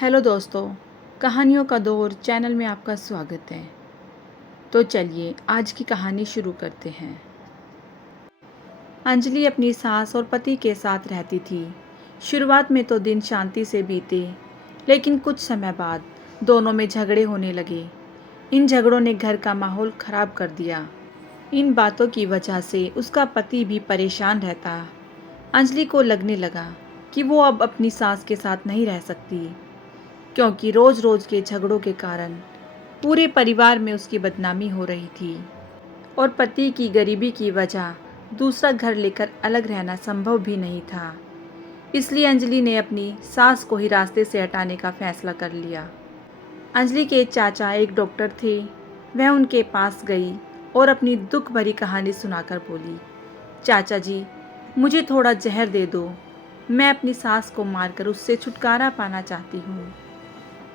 Hello दोस्तों, कहानियों का दौर चैनल में आपका स्वागत है। तो चलिए आज की कहानी शुरू करते हैं। अंजलि अपनी सास और पति के साथ रहती थी। शुरुआत में तो दिन शांति से बीते, लेकिन कुछ समय बाद दोनों में झगड़े होने लगे। इन झगड़ों ने घर का माहौल खराब कर दिया। इन बातों की वजह से उसका पति भी परेशान रहता। अंजलि को लगने लगा कि वो अब अपनी सास के साथ नहीं रह सकती, क्योंकि रोज रोज के झगड़ों के कारण पूरे परिवार में उसकी बदनामी हो रही थी और पति की गरीबी की वजह दूसरा घर लेकर अलग रहना संभव भी नहीं था। इसलिए अंजलि ने अपनी सास को ही रास्ते से हटाने का फैसला कर लिया। अंजलि के चाचा एक डॉक्टर थे। वह उनके पास गई और अपनी दुख भरी कहानी सुनाकर बोली, चाचा जी, मुझे थोड़ा जहर दे दो। मैं अपनी सास को मारकर उससे छुटकारा पाना चाहती हूँ।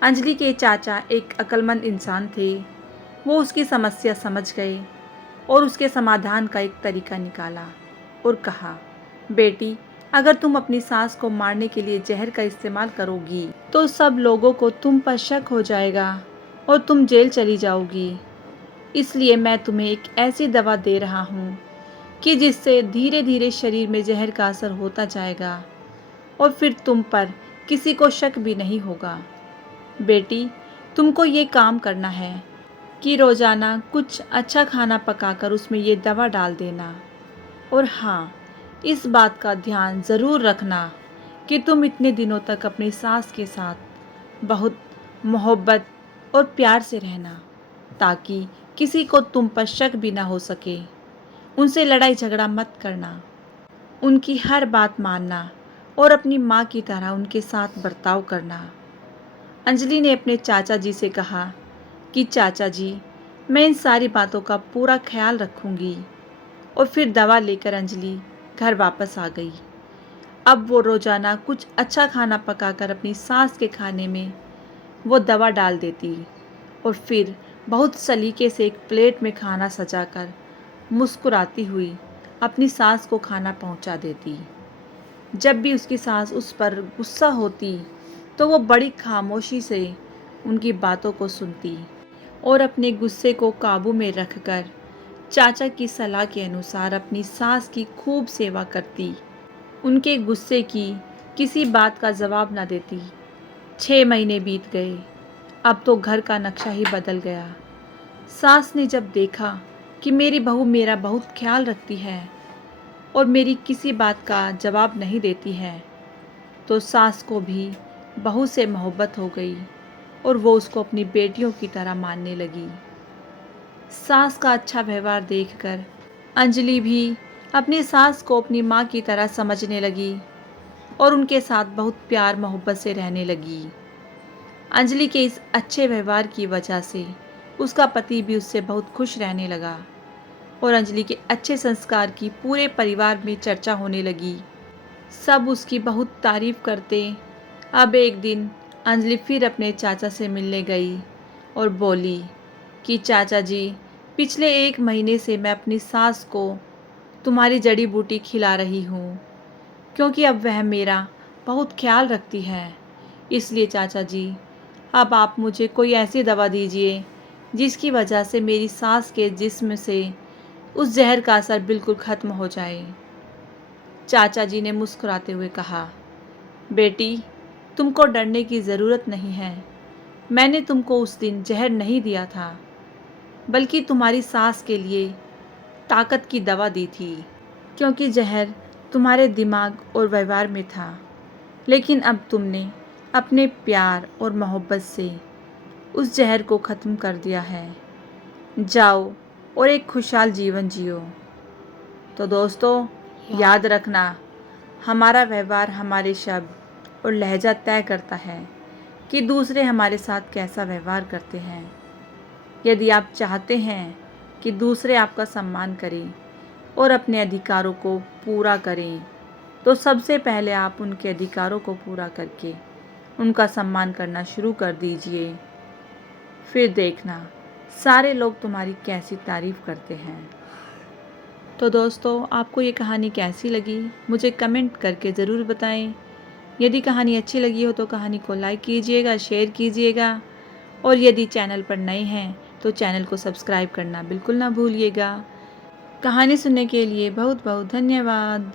अंजलि के चाचा एक अक्लमंद इंसान थे। वो उसकी समस्या समझ गए और उसके समाधान का एक तरीका निकाला और कहा, बेटी, अगर तुम अपनी सास को मारने के लिए जहर का इस्तेमाल करोगी तो सब लोगों को तुम पर शक हो जाएगा और तुम जेल चली जाओगी। इसलिए मैं तुम्हें एक ऐसी दवा दे रहा हूँ कि जिससे धीरे धीरे शरीर में जहर का असर होता जाएगा और फिर तुम पर किसी को शक भी नहीं होगा। बेटी, तुमको ये काम करना है कि रोज़ाना कुछ अच्छा खाना पकाकर उसमें ये दवा डाल देना। और हाँ, इस बात का ध्यान ज़रूर रखना कि तुम इतने दिनों तक अपनी सास के साथ बहुत मोहब्बत और प्यार से रहना, ताकि किसी को तुम पर शक भी ना हो सके। उनसे लड़ाई झगड़ा मत करना, उनकी हर बात मानना और अपनी माँ की तरह उनके साथ बर्ताव करना। अंजलि ने अपने चाचा जी से कहा कि चाचा जी, मैं इन सारी बातों का पूरा ख्याल रखूंगी। और फिर दवा लेकर अंजलि घर वापस आ गई। अब वो रोज़ाना कुछ अच्छा खाना पकाकर अपनी सास के खाने में वो दवा डाल देती और फिर बहुत सलीके से एक प्लेट में खाना सजाकर मुस्कुराती हुई अपनी सास को खाना पहुंचा देती। जब भी उसकी सास उस पर गुस्सा होती तो वो बड़ी खामोशी से उनकी बातों को सुनती और अपने गुस्से को काबू में रखकर चाचा की सलाह के अनुसार अपनी सास की खूब सेवा करती। उनके गुस्से की किसी बात का जवाब न देती। 6 महीने बीत गए। अब तो घर का नक्शा ही बदल गया। सास ने जब देखा कि मेरी बहू मेरा बहुत ख्याल रखती है और मेरी किसी बात का जवाब नहीं देती है, तो सास को भी बहू से मोहब्बत हो गई और वो उसको अपनी बेटियों की तरह मानने लगी। सास का अच्छा व्यवहार देखकर अंजलि भी अपनी सास को अपनी माँ की तरह समझने लगी और उनके साथ बहुत प्यार मोहब्बत से रहने लगी। अंजलि के इस अच्छे व्यवहार की वजह से उसका पति भी उससे बहुत खुश रहने लगा और अंजलि के अच्छे संस्कार की पूरे परिवार में चर्चा होने लगी। सब उसकी बहुत तारीफ करते। अब एक दिन अंजलि फिर अपने चाचा से मिलने गई और बोली कि चाचा जी, पिछले 1 महीने से मैं अपनी सास को तुम्हारी जड़ी बूटी खिला रही हूँ, क्योंकि अब वह मेरा बहुत ख्याल रखती है। इसलिए चाचा जी, अब आप मुझे कोई ऐसी दवा दीजिए जिसकी वजह से मेरी सास के जिस्म से उस जहर का असर बिल्कुल ख़त्म हो जाए। चाचा जी ने मुस्कुराते हुए कहा, बेटी, तुमको डरने की ज़रूरत नहीं है। मैंने तुमको उस दिन जहर नहीं दिया था, बल्कि तुम्हारी सास के लिए ताकत की दवा दी थी, क्योंकि जहर तुम्हारे दिमाग और व्यवहार में था। लेकिन अब तुमने अपने प्यार और मोहब्बत से उस जहर को ख़त्म कर दिया है। जाओ और एक खुशहाल जीवन जियो। तो दोस्तों, याद रखना, हमारा व्यवहार हमारे शब्द और लहजा तय करता है कि दूसरे हमारे साथ कैसा व्यवहार करते हैं। यदि आप चाहते हैं कि दूसरे आपका सम्मान करें और अपने अधिकारों को पूरा करें, तो सबसे पहले आप उनके अधिकारों को पूरा करके उनका सम्मान करना शुरू कर दीजिए। फिर देखना, सारे लोग तुम्हारी कैसी तारीफ़ करते हैं। तो दोस्तों, आपको ये कहानी कैसी लगी मुझे कमेंट करके ज़रूर बताएं। यदि कहानी अच्छी लगी हो तो कहानी को लाइक कीजिएगा, शेयर कीजिएगा और यदि चैनल पर नए हैं तो चैनल को सब्सक्राइब करना बिल्कुल ना भूलिएगा। कहानी सुनने के लिए बहुत बहुत धन्यवाद।